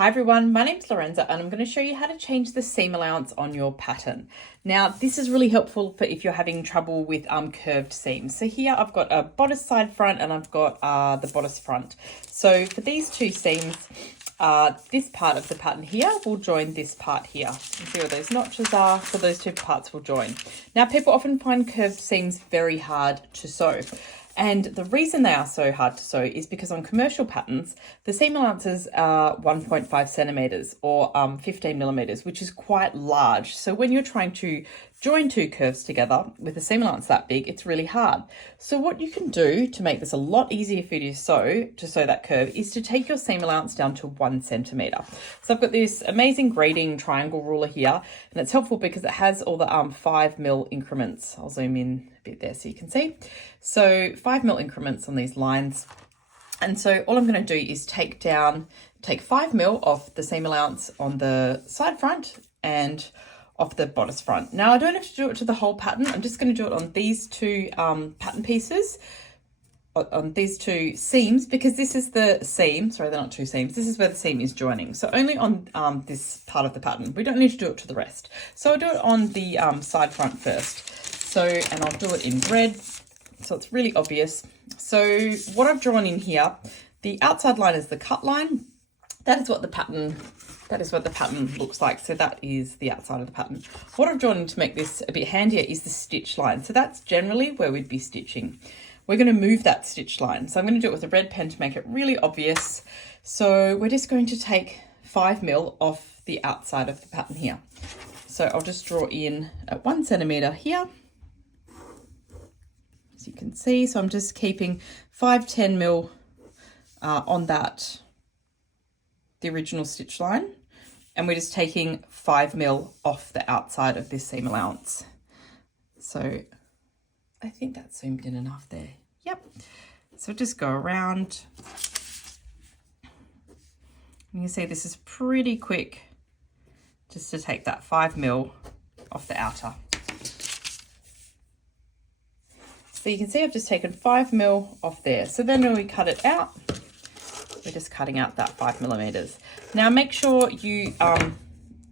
Hi everyone, my name's Lorenza and I'm going to show you how to change the seam allowance on your pattern. Now this is really helpful for if you're having trouble with curved seams. So here I've got a bodice side front and I've got the bodice front. So for these two seams, this part of the pattern here will join this part here. You can see where those notches are, so those two parts will join. Now people often find curved seams very hard to sew. And the reason they are so hard to sew is because on commercial patterns, the seam allowances are 1.5 centimeters or 15 millimeters, which is quite large. So when you're trying to join two curves together with a seam allowance that big, it's really hard. So what you can do to make this a lot easier for you to sew that curve is to take your seam allowance down to 1 centimeter. So I've got this amazing grading triangle ruler here, and it's helpful because it has all the 5 mil increments. I'll zoom in a bit there so you can see. So 5 mil increments on these lines. And so all I'm going to do is take 5 mil off the seam allowance on the side front and off the bodice front. Now I don't have to do it to the whole pattern. I'm just going to do it on these two pattern pieces, on these two seams, because this is the seam. Sorry, they're not two seams. This is where the seam is joining. So only on this part of the pattern. We don't need to do it to the rest. So I'll do it on the side front first. So, and I'll do it in red, so it's really obvious. So what I've drawn in here, the outside line is the cut line. That is what the pattern looks like. So that is the outside of the pattern. What I've drawn in to make this a bit handier is the stitch line. So that's generally where we'd be stitching. We're going to move that stitch line. So I'm going to do it with a red pen to make it really obvious. So we're just going to take 5 mil off the outside of the pattern here. So I'll just draw in at 1 centimeter here. As you can see, so I'm just keeping 5-10 mil on that, the original stitch line, and we're just taking 5 mil off the outside of this seam allowance. So I think that's zoomed in enough there. Yep. So just go around. You can see this is pretty quick just to take that 5 mil off the outer. So you can see I've just taken 5 mil off there. So then when we cut it out, we're just cutting out that 5 millimeters. Now make sure you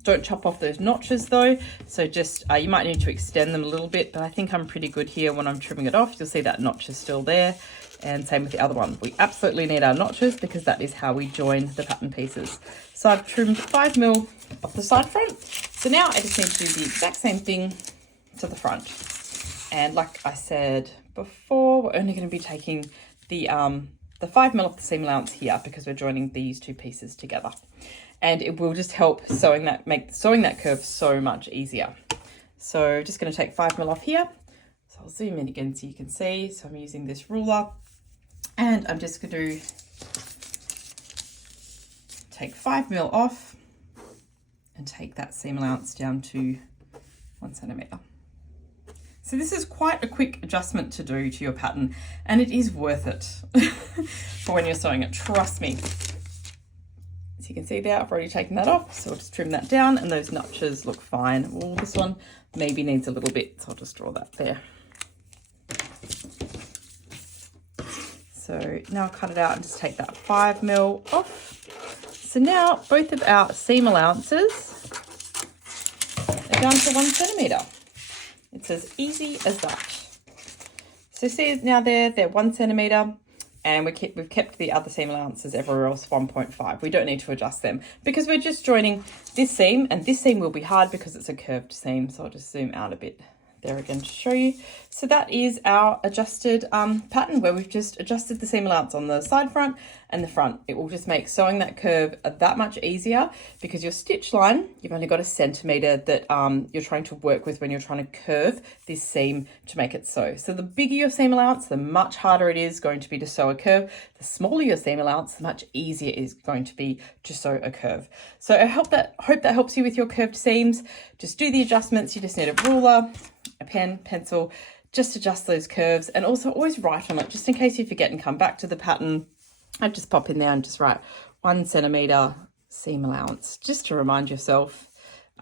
don't chop off those notches though. So just, you might need to extend them a little bit, but I think I'm pretty good here when I'm trimming it off. You'll see that notch is still there, and same with the other one. We absolutely need our notches because that is how we join the pattern pieces. So I've trimmed 5 mil off the side front. So now I just need to do the exact same thing to the front. And like I said before, we're only going to be taking the 5 mil off the seam allowance here because we're joining these two pieces together. And it will just help make sewing that curve so much easier. So just going to take 5 mil off here. So I'll zoom in again so you can see. So I'm using this ruler and I'm just going to take 5 mil off and take that seam allowance down to 1 centimeter. So this is quite a quick adjustment to do to your pattern, and it is worth it for when you're sewing it, trust me. As you can see there, I've already taken that off, so I'll just trim that down, and those notches look fine. Well, this one maybe needs a little bit, so I'll just draw that there. So now I'll cut it out and just take that 5 mil off. So now both of our seam allowances are down to 1 centimeter. It's as easy as that. So see now they're 1 centimeter, and we've kept the other seam allowances everywhere else 1.5. We don't need to adjust them because we're just joining this seam, and this seam will be hard because it's a curved seam. So I'll just zoom out a bit there again to show you. So that is our adjusted pattern where we've just adjusted the seam allowance on the side front and the front. It will just make sewing that curve that much easier because your stitch line, you've only got 1 centimeter that you're trying to work with when you're trying to curve this seam to make it sew. So the bigger your seam allowance, the much harder it is going to be to sew a curve. The smaller your seam allowance, the much easier it is going to be to sew a curve. So I hope that helps you with your curved seams. Just do the adjustments. You just need a ruler, a pen, pencil, just adjust those curves, and also always write on it just in case you forget and come back to the pattern. I just pop in there and just write 1 centimeter seam allowance just to remind yourself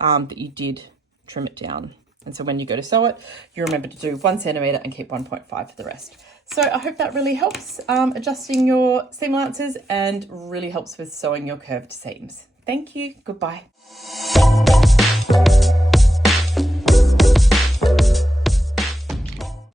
that you did trim it down. And so when you go to sew it, you remember to do 1 centimeter and keep 1.5 for the rest. So I hope that really helps adjusting your seam allowances and really helps with sewing your curved seams. Thank you. Goodbye.